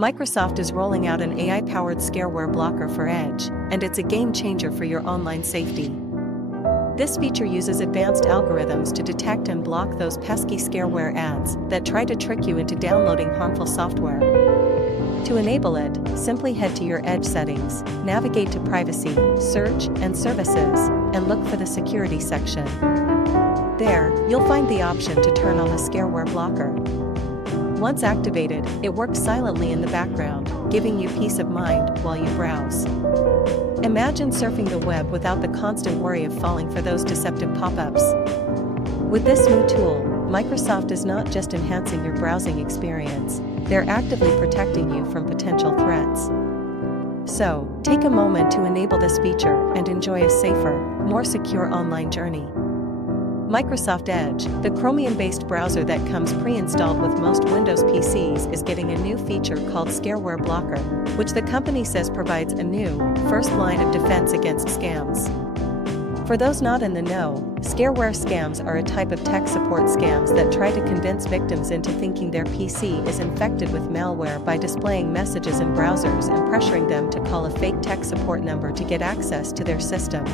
Microsoft is rolling out an AI-powered Scareware blocker for Edge, and it's a game changer for your online safety. This feature uses advanced algorithms to detect and block those pesky Scareware ads that try to trick you into downloading harmful software. To enable it, simply head to your Edge settings, navigate to Privacy, Search, and Services, and look for the Security section. There, you'll find the option to turn on the Scareware blocker. Once activated, it works silently in the background, giving you peace of mind while you browse. Imagine surfing the web without the constant worry of falling for those deceptive pop-ups. With this new tool, Microsoft is not just enhancing your browsing experience, they're actively protecting you from potential threats. So, take a moment to enable this feature and enjoy a safer, more secure online journey. Microsoft Edge, the Chromium-based browser that comes pre-installed with most Windows PCs, is getting a new feature called Scareware Blocker, which the company says provides a new, first line of defense against scams. For those not in the know, Scareware scams are a type of tech support scams that try to convince victims into thinking their PC is infected with malware by displaying messages in browsers and pressuring them to call a fake tech support number to get access to their system.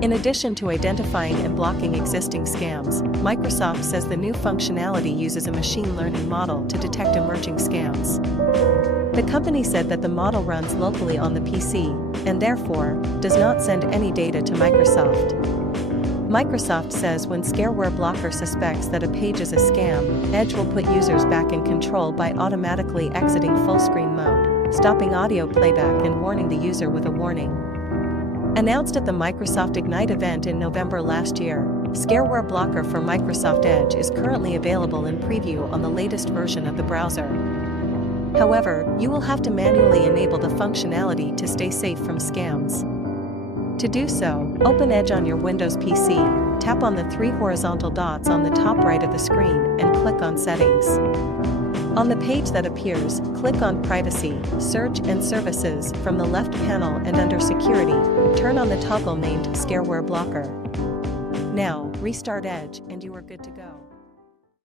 In addition to identifying and blocking existing scams, Microsoft says the new functionality uses a machine learning model to detect emerging scams. The company said that the model runs locally on the PC, and therefore, does not send any data to Microsoft. Microsoft says when Scareware Blocker suspects that a page is a scam, Edge will put users back in control by automatically exiting full screen mode, stopping audio playback and warning the user with a warning. Announced at the Microsoft Ignite event in November last year, Scareware Blocker for Microsoft Edge is currently available in preview on the latest version of the browser. However, you will have to manually enable the functionality to stay safe from scams. To do so, open Edge on your Windows PC, tap on the three horizontal dots on the top right of the screen, and click on Settings. On the page that appears, click on Privacy, Search and Services from the left panel, and under Security, turn on the toggle named Scareware Blocker. Now, restart Edge and you are good to go.